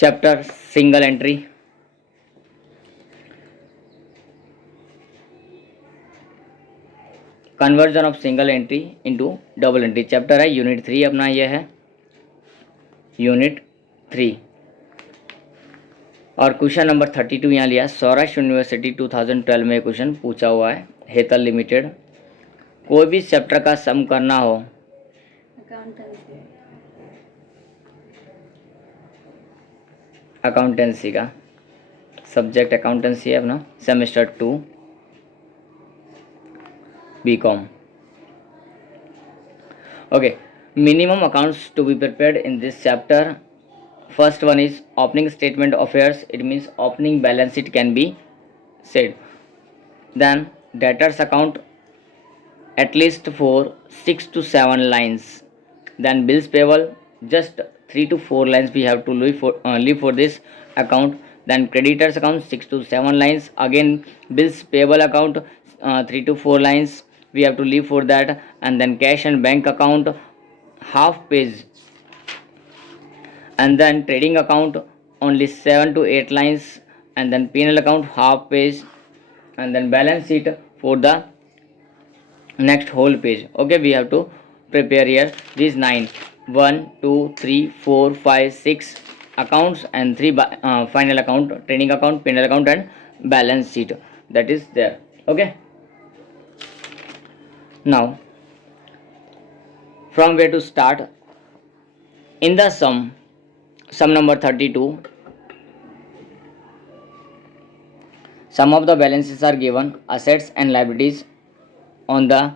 chapter single entry. Conversion of single entry into double entry chapter है unit 3 अपना ये है यूनिट 3 और क्वेश्चन नंबर 32 यहाँ लिया। सौराष्ट्र यूनिवर्सिटी 2012 में क्वेश्चन पूछा हुआ है। हेतल लिमिटेड कोई भी चैप्टर का सम करना हो अकाउंटेंसी का सब्जेक्ट अकाउंटेंसी है अपना semester 2 BCom. Okay, minimum accounts to be prepared in this chapter. First one is opening statement of affairs. It means opening balance sheet can be said. Then debtors account at least for 6 to 7 lines. Then bills payable just 3 to 4 lines we have to leave for this account. Then creditors account 6 to 7 lines. Again bills payable account 3 to 4 lines we have to leave for that. And then cash and bank account half page. And then trading account only 7 to 8 lines. And then P&L account half page. And then balance sheet for the next whole page. Okay, we have to prepare here these 9 1 2 3 4 5 6 accounts and 3 final account, trading account, P&L account and balance sheet that is there. Okay, now from where to start? In the sum number 32, some of the balances are given. Assets and liabilities on the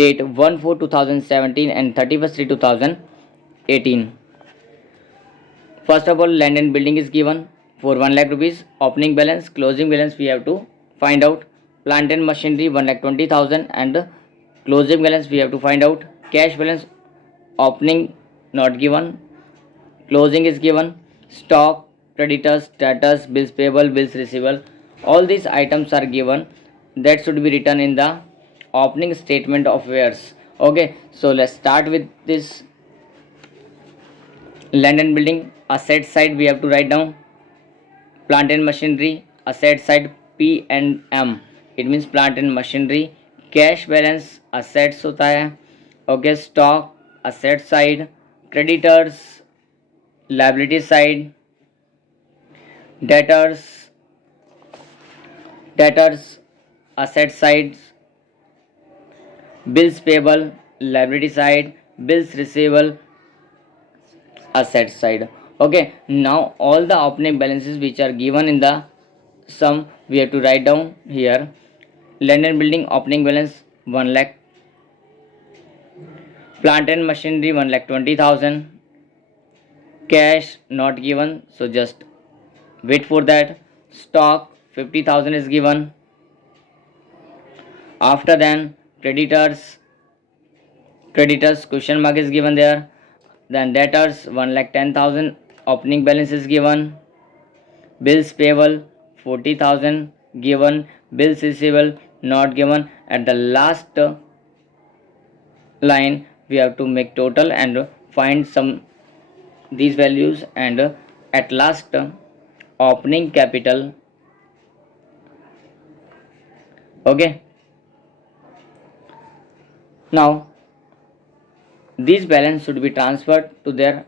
date 1/4/2017 and 31/3/2018. First of all, land and building is given for 1 lakh rupees. Opening balance, closing balance we have to find out. Plant and machinery 1,20,000 and closing balance we have to find out. Cash balance, opening not given, closing is given. Stock, creditors, debtors, bills payable, bills receivable, all these items are given. That should be written in the opening statement of affairs. Okay, so let's start with this land and building. Asset side we have to write down plant and machinery. Asset side P and M, it means plant and machinery. Cash balance assets होता है. Okay, stock asset side, creditors liability side, debtors asset sides, bills payable liability side, bills receivable asset side. Okay, now all the opening balances which are given in the sum we have to write down here. Land and building opening balance 1 lakh, plant and machinery 1,20,000, cash not given, so just wait for that. Stock 50,000 is given. After then creditors question mark is given there. Then debtors 1,10,000 opening balance is given. Bills payable 40,000 given. Bills receivable not given. At the last line we have to make total and find some these values, and at last opening capital. Okay, now these balance should be transferred to their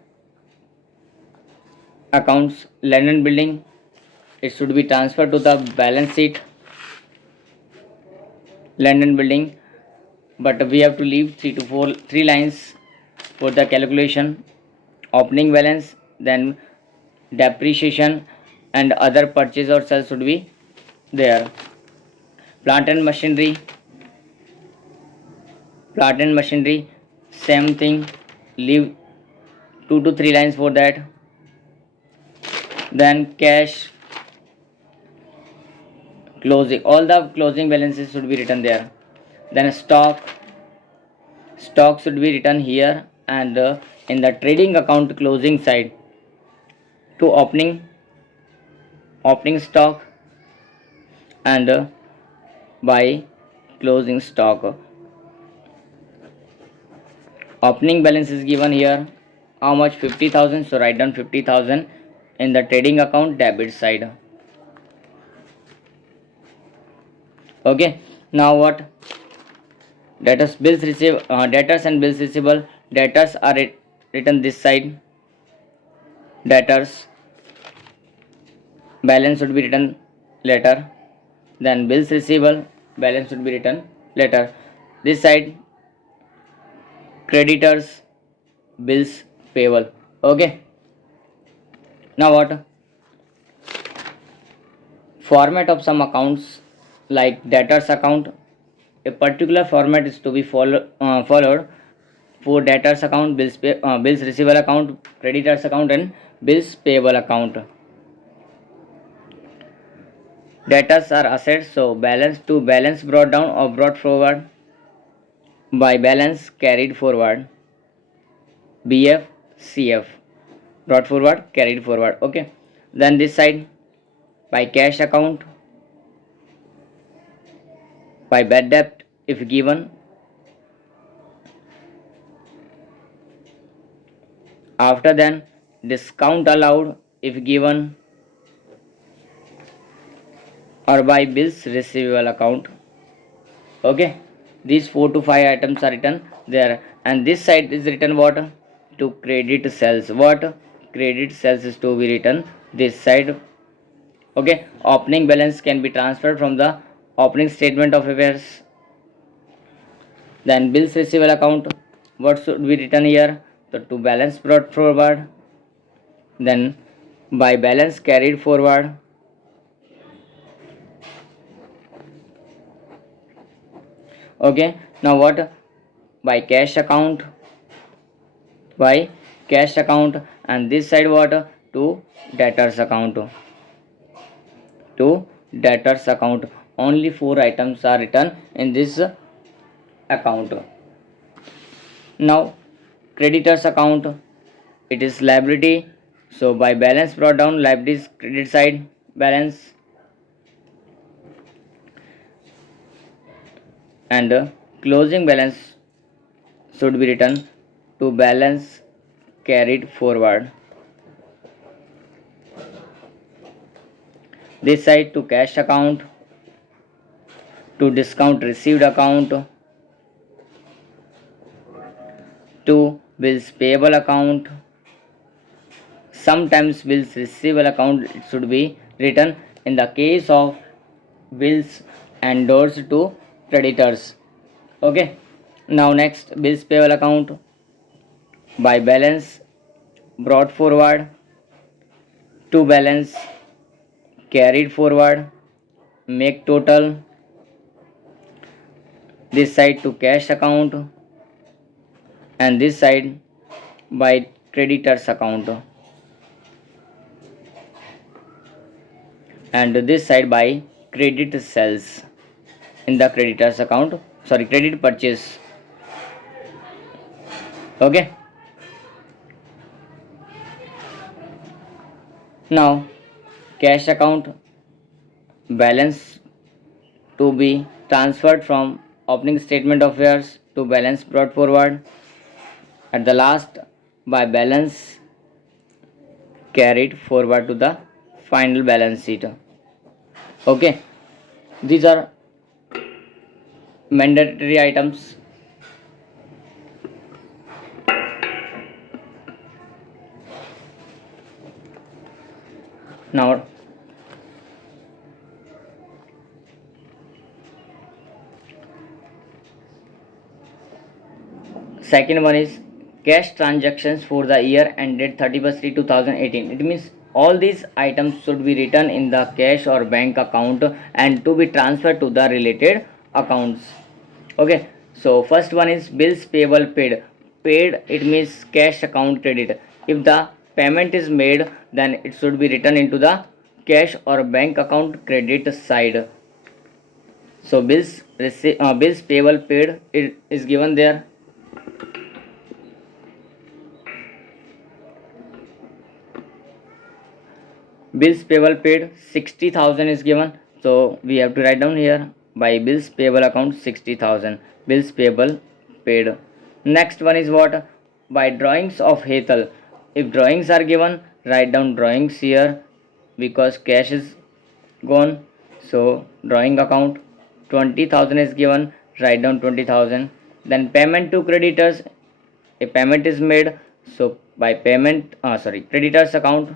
accounts. Land and building, it should be transferred to the balance sheet land and building, but we have to leave 3 lines for the calculation. Opening balance, then depreciation and other purchase or sales should be there. Plant and machinery same thing, leave 2 to 3 lines for that. Then cash closing, all the closing balances should be written there. Then stock should be written here, and in the trading account closing side to opening stock and by closing stock. Opening balance is given here, how much? 50,000, so write down 50,000. in the trading account debit side. Okay, now what? Debtors and bills receivable. Debtors are written this side. Debtors balance should be written later. Then bills receivable balance should be written later. This side creditors, bills payable. Okay. Now what? Format of some accounts like debtors account. A particular format is to be followed for debtors account, bills receivable account, creditors account, and bills payable account. Debtors are assets, so balance brought down or brought forward by balance carried forward. BF, CF, brought forward, carried forward. Okay. Then this side by cash account, by bad debt if given. After then discount allowed if given, or by bills receivable account. Okay, these 4 to 5 items are written there, and this side is written what? To credit sales. What? Credit sales is to be written this side. Okay, opening balance can be transferred from the opening statement of affairs. Then bills receivable account, what should be written here? So to balance brought forward, then by balance carried forward. Okay, now what? By cash account, by cash account, and this side what? To debtors account, to debtors account. Only 4 items are written in this account. Now creditors account, it is liability, so by balance brought down, liabilities credit side balance, and closing balance should be written to balance carried forward. This side to cash account, to discount received account, to bills payable account. Sometimes bills receivable account it should be written in the case of bills endorsed to creditors. Okay, now next bills payable account, by balance brought forward, to balance carried forward, make total. This side to cash account, and this side by creditors account, and this side by credit sales in the creditors account, sorry, credit purchase. Okay, now cash account, balance to be transferred from opening statement of affairs to balance brought forward. At the last, by balance carried forward to the final balance sheet. Okay, these are mandatory items. Now second one is cash transactions for the year ended 31st 2018. It means all these items should be written in the cash or bank account and to be transferred to the related accounts. Okay, so first one is bills payable paid. Paid, it means cash account credit. If the payment is made, then it should be written into the cash or bank account credit side. So bills payable paid, it is given there. Bills payable paid 60,000 is given, so we have to write down here by bills payable account 60,000, bills payable paid. Next one is what? By drawings of Hethel. If drawings are given, write down drawings here because cash is gone. So drawing account 20,000 is given, write down 20,000. Then payment to creditors, a payment is made, so by payment creditors account,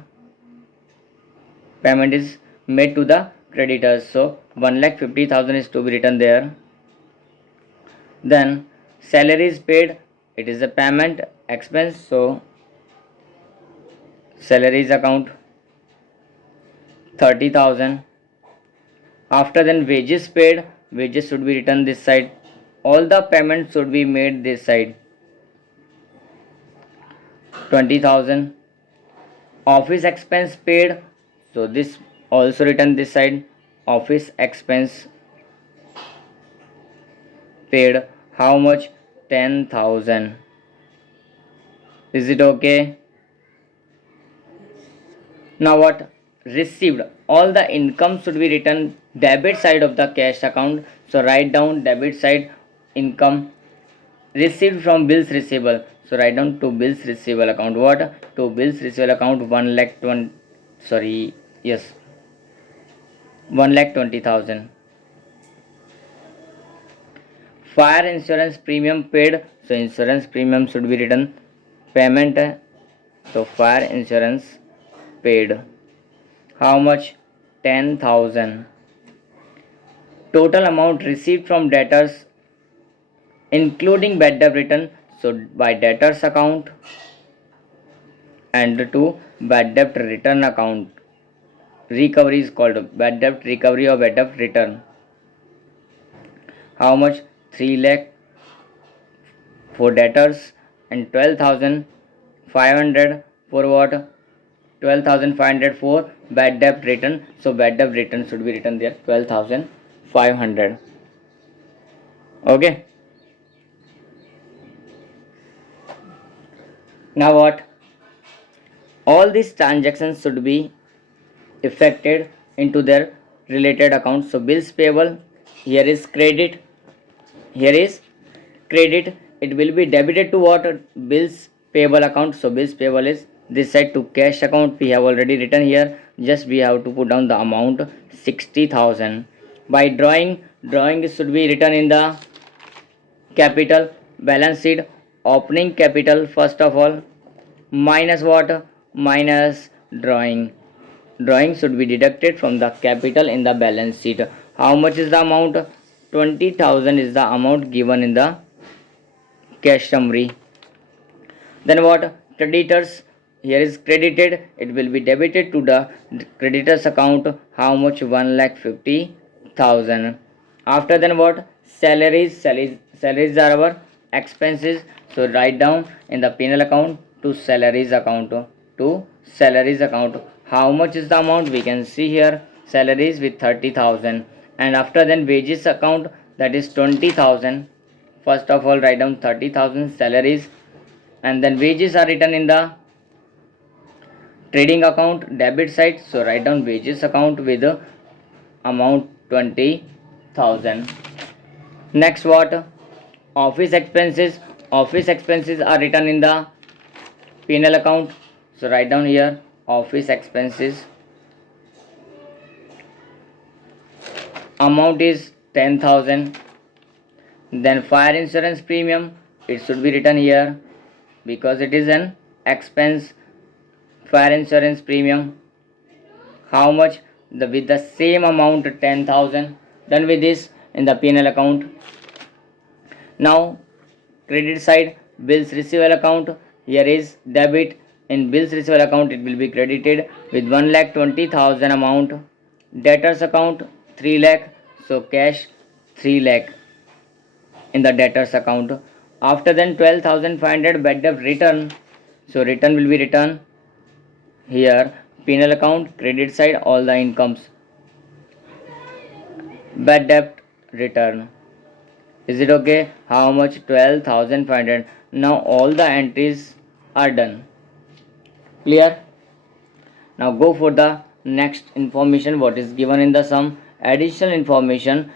payment is made to the creditors, so 1,50,000 is to be written there. Then salary is paid, it is a payment expense, so salaries account 30,000. After then wages paid, wages should be written this side, all the payments should be made this side, 20,000. Office expense paid, so this also written this side, office expense paid, how much, 10,000. Is it okay? Now what, received, all the income should be written debit side of the cash account, so write down debit side income. Received from bills receivable, so write down to bills receivable account, what, to bills receivable account 1,20,000. Fire insurance premium paid, so insurance premium should be written payment, so fire insurance paid, how much, 10,000. Total amount received from debtors including bad debt return, so by debtors account and to bad debt return account, recovery is called bad debt recovery or bad debt return, how much, 3 lakh for debtors and 12,500 for what, 12,500 for bad debt return, so bad debt return should be written there 12,500. Okay, now what, all these transactions should be affected into their related accounts, so bills payable, here is credit, here is credit, it will be debited to what, bills payable account, so bills payable is this side to cash account, we have already written here, just we have to put down the amount 60,000. By drawing should be written in the capital, balance sheet, opening capital first of all, minus what, minus drawing should be deducted from the capital in the balance sheet. How much is the amount, 20,000 is the amount given in the cash summary. Then what, creditors, here is credited, it will be debited to the creditors account, how much, 1,50,000. After then what, salaries are our expenses, so write down in the P&L account to salaries account, how much is the amount, we can see here, salaries with 30,000. And after then wages account, that is 20,000. First of all write down 30,000 salaries, and then wages are written in the trading account debit side, so write down wages account with the amount 20,000. Next what, office expenses are written in the P&L account, so write down here office expenses, amount is 10,000. Then fire insurance premium, it should be written here because it is an expense, fire insurance premium, how much, with the same amount 10,000. Done with this in the P&L account. Now credit side, bills receivable account, here is debit, in bills receivable account it will be credited with 1,20,000 amount, debtors account 3 lakh, so cash 3 lakh in the debtors account. After then 12,500 bad debt return, so return will be written here, P&L account credit side, all the incomes, bad debt return. Is it okay? How much, 12,500. Now all the entries are done. Clear? Now go for the next information what is given in the sum, additional information.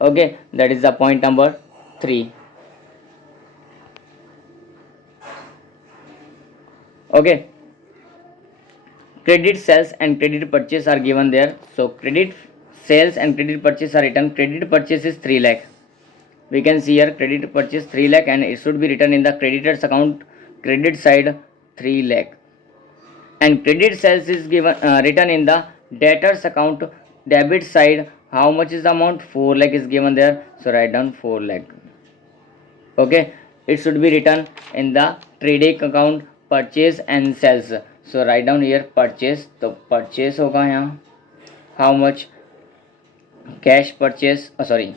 Okay, that is the point number 3. Okay, credit sales and credit purchase are given there. So credit sales and credit purchase are written. Credit purchase is 3 lakh. We can see here credit purchase 3 lakh and it should be written in the creditors account credit side 3 lakh, and credit sales is given written in the debtors account debit side. How much is the amount? 4 lakh is given there, so write down 4 lakh. Okay, it should be written in the trading account purchase and sales. So write down here purchase, तो purchase होगा यहाँ how much, cash purchase sorry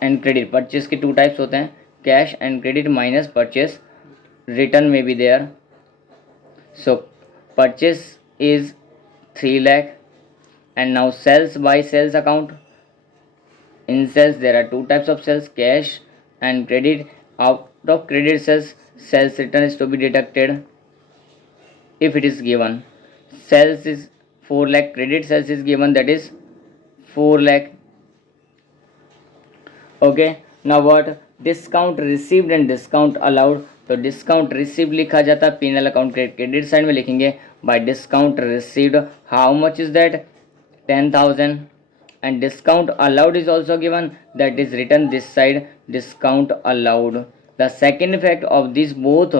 and credit. purchase के two types होते हैं, cash and credit minus purchase. return may be there. So purchase is 3 lakh, and now sales by sales account. In sales there are two types of sales, cash and credit. Out of credit sales, sales return is to be deducted if it is given. Sales is 4 lakh, credit sales is given, that is 4 lakh. Okay, now what? Discount received and discount allowed. तो discount receive लिखा जाता है penal account credit side में लिखेंगे bye discount received. How much is that? 10,000. and discount allowed is also given, that is written this side discount allowed. The second effect of these both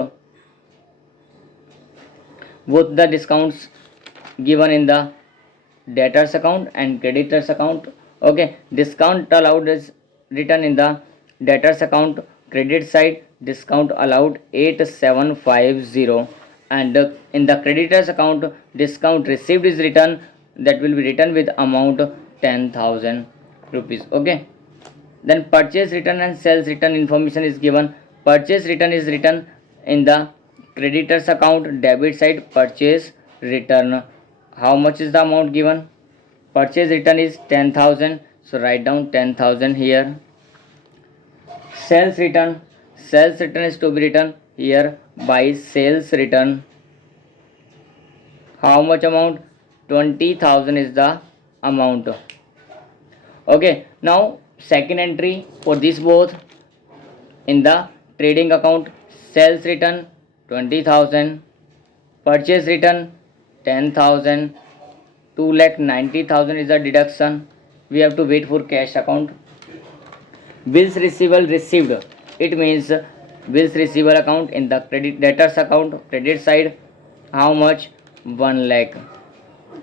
the discounts given in the debtors account and creditors account. Okay, discount allowed is written in the debtors account credit side discount allowed 8750, and in the creditors account discount received is written, that will be written with amount 10,000 rupees. Okay, then purchase return and sales return information is given. Purchase return is written in the creditors account debit side purchase return. How much is the amount given? Purchase return is 10,000, so write down 10,000 here. Sales return is to be written here by sales return. How much amount? 20,000 is the amount. Okay, now second entry for this both in the trading account, sales return 20,000, purchase return 10,000, 2,90,000 is the deduction. We have to wait for cash account. Bills receivable received, it means bills receivable account in the credit debtors account credit side. How much? 1 lakh.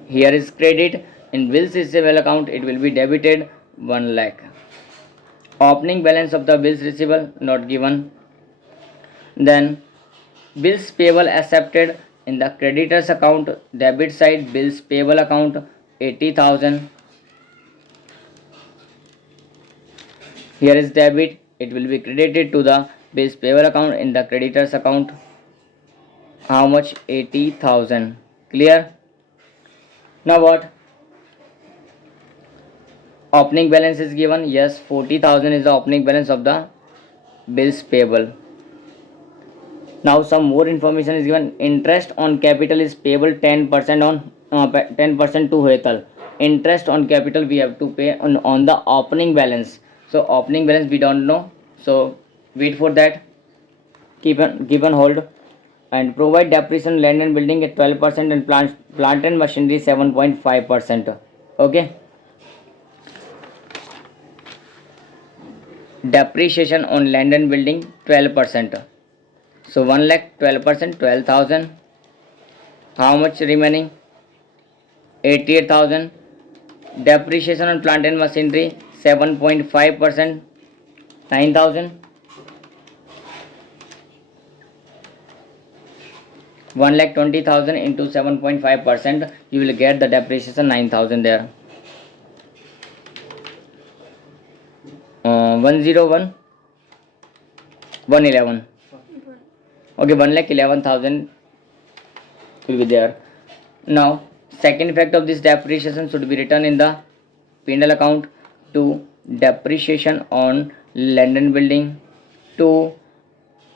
Here is credit. In bills receivable account it will be debited 1 lakh. Opening balance of the bills receivable not given. Then bills payable accepted in the creditors account debit side bills payable account 80,000. Here is debit, it will be credited to the bills payable account in the creditors account. How much? 80,000. Clear? Now what? Opening balance is given. Yes, 40,000 is the opening balance of the bills payable. Now some more information is given. Interest on capital is payable 10% on 10% to Hetal. Interest on capital we have to pay on the opening balance. So opening balance we don't know, so wait for that. Keep on hold. And provide depreciation land and building at 12% and plant and machinery 7.5%. Okay, depreciation on land and building 12%. So 1 lakh 12%, 12,000. How much remaining? 88,000. Depreciation on plant and machinery 7.5%, 9,000. 1,20,000 into 7.5%, you will get the depreciation 9,000 there. 101, 111. Okay, 1,11,000 will be there. Now second effect of this depreciation should be written in the P&L account. To depreciation on land and building, to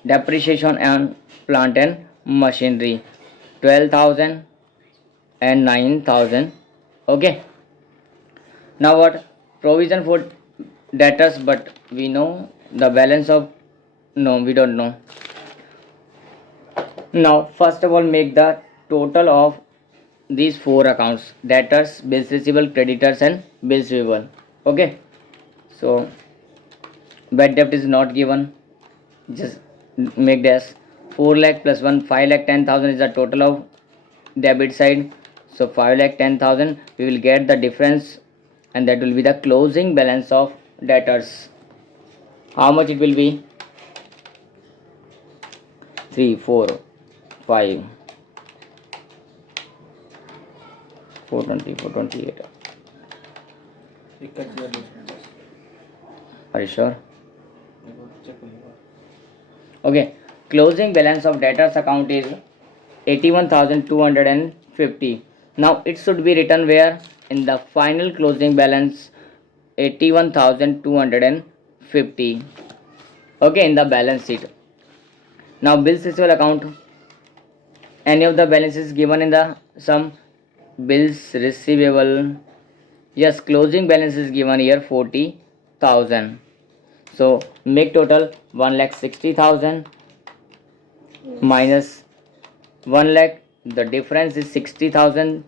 depreciation on plant and machinery 12,000 and 9,000. Okay, now what? Provision for debtors, but we know the balance of, no, we don't know. Now first of all make the total of these four accounts: debtors, bills receivable, creditors, and bills payable. Okay, so bad debt is not given, just make dash. 4 lakh plus 1, 5 lakh 10,000 is the total of debit side. So 5 lakh 10,000, we will get the difference, and that will be the closing balance of debtors. How much it will be? 3, 4, 5, 420, 428. Are you sure? Okay, closing balance of debtors account is 81,250. Now it should be written where? In the final closing balance 81,250. Okay, in the balance sheet. Now bills receivable account, any of the balances given in the sum? Bills receivable, yes, closing balance is given here 40,000. So make total 1,60,000 minus 1 lakh, the difference is 60,000,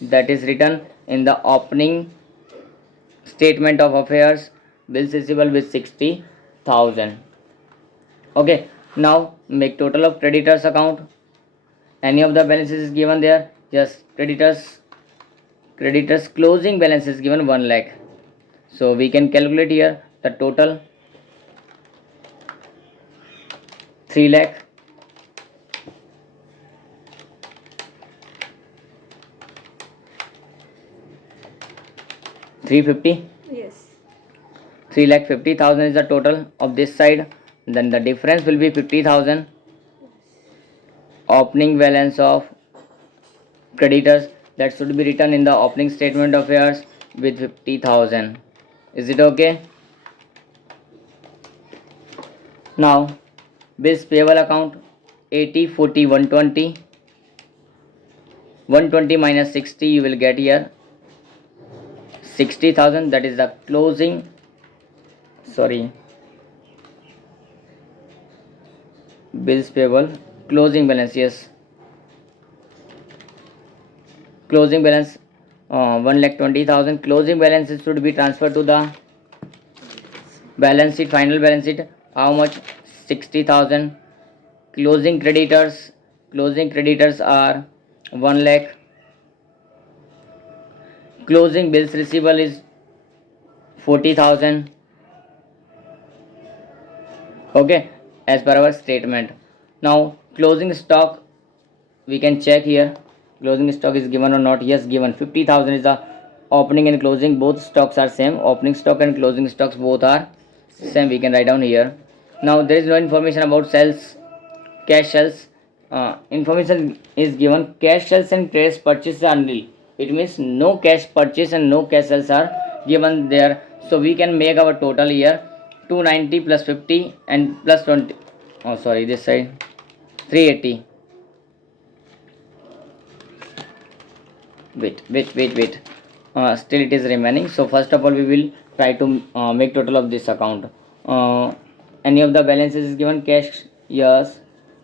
that is written in the opening statement of affairs, bills receivable with 60,000. Okay, now make total of creditors account, any of the balances is given there? Yes, creditors closing balance is given 1 lakh, so we can calculate here the total 3 lakh. 350. Yes. 3,50,000 is the total of this side, then the difference will be 50,000. Opening balance of creditors, that should be written in the opening statement of affairs with 50,000. Is it okay? Now bills payable account 80, 40, 120. 120 minus 60, you will get here 60,000, that is the closing, bills payable closing balance, yes, closing balance 1,20,000. Closing balance should be transferred to the balance sheet, final balance sheet. How much? 60,000. Closing creditors are 1 lakh. Closing bills receivable is 40,000. Okay, as per our statement. Now closing stock, we can check here, closing stock is given or not? Yes, given. 50,000 is the opening and closing, both stocks are same, opening stock and closing stocks both are same, we can write down here. Now there is no information about sales, cash sales. Information is given, cash sales and cash purchase are nil. It means no cash purchase and no cash sales are given there. So we can make our total here 290 plus 50 and plus 20, this side 380. Wait, still it is remaining. So first of all we will try to make total of this account. Any of the balances is given? Cash, yes,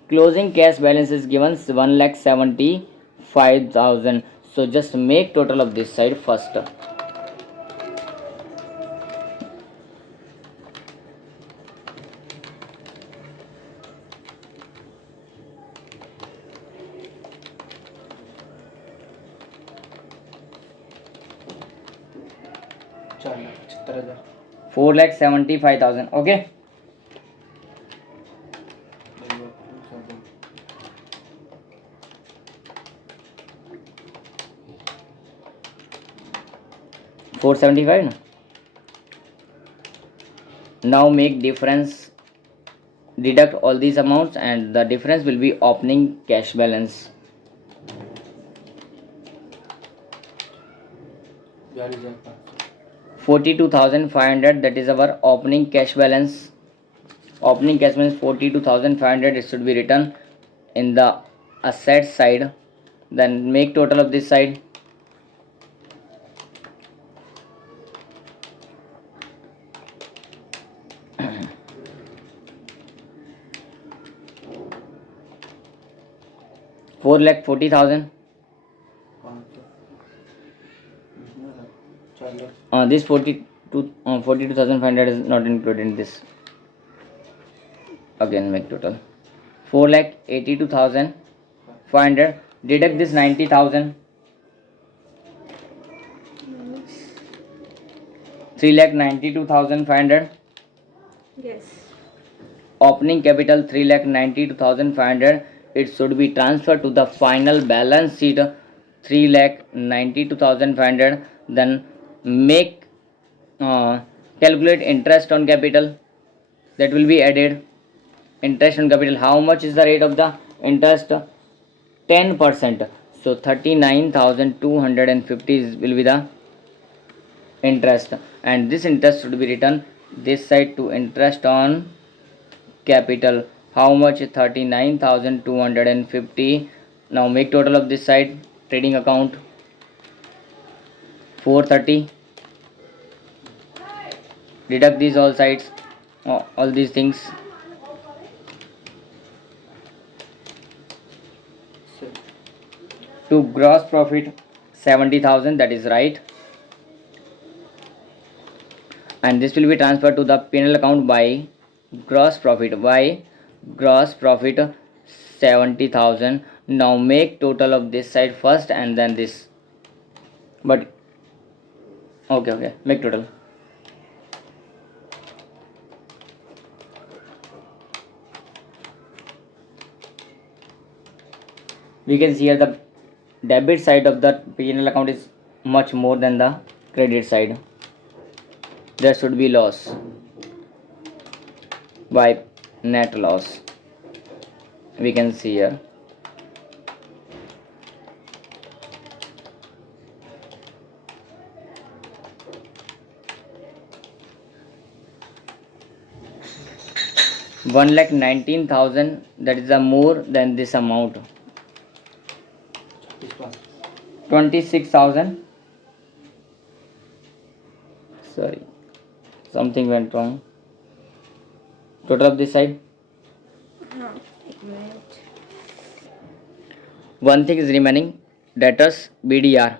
closing cash balance is given 1,75,000. So just make total of this side first. $4,75,000. 4,75,000. Okay. $475 no? Now make difference, deduct all these amounts, and the difference will be opening cash balance. 42,500, that is our opening cash balance. Opening cash balance 42,500, it should be written in the asset side. Then make total of this side. $4,40,000. This 42,500 is not included in this. Again make total 4,82,500. Deduct this 90,000. 3,92,500. Yes. Opening capital 3,92,500. It should be transferred to the final balance sheet 3,92,500. Then make calculate interest on capital, that will be added. Interest on capital, how much is the rate of the interest? 10%. So 39,250 will be the interest, and this interest should be written this side to interest on capital. How much? 39,250. Now make total of this side. Trading account 430. Deduct these all sides, all these things. To gross profit 70,000, that is right, and this will be transferred to the P&L account by gross profit. By gross profit 70,000. Now make total of this side first and then this. But okay, make total. We can see here the debit side of the P&L account is much more than the credit side. There should be loss by net loss. We can see here. One lakh 19,000, that is a more than this amount. 26,000. Sorry, something went wrong. Total of this side. One thing is remaining. Debtors BDR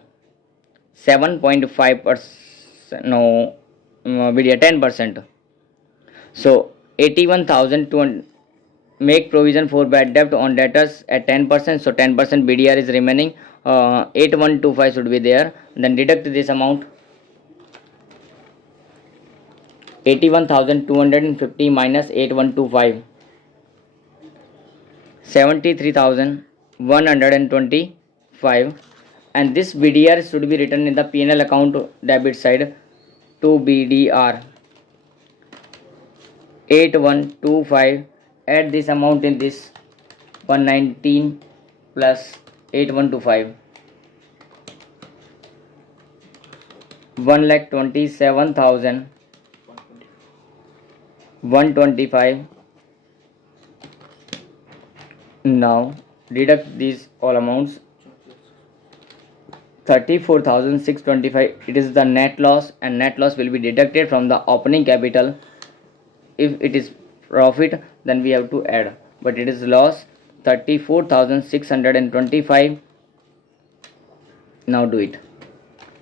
7.5%. No, BDR 10%. So 81,000 make provision for bad debt on debtors at 10%. So 10% BDR is remaining. 8125 should be there. Then deduct this amount. 81,250 minus 8125. 73,125. And this BDR should be written in the P&L account debit side to BDR 8125. Add this amount in this 119 plus 8125. 1,27,125. Now deduct these all amounts. 34,625. It is the net loss, and net loss will be deducted from the opening capital. If it is profit, then we have to add, but it is loss. 34,625. Now do it.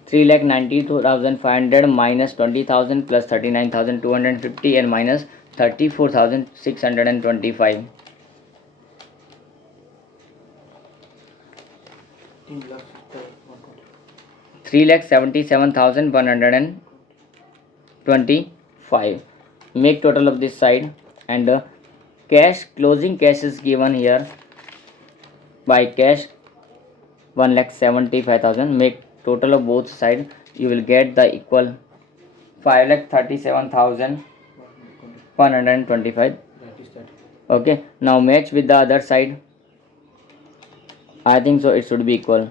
3,92,500 minus 20,000 plus 39,250 and minus 34,625. 3,77,125. Make total of this side, and cash, closing cash is given here by cash 1,75,000. Make total of both sides. You will get the equal 5,37,125. Okay, now match with the other side. I think so, it should be equal.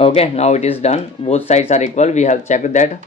Okay, now it is done. Both sides are equal. We have checked that.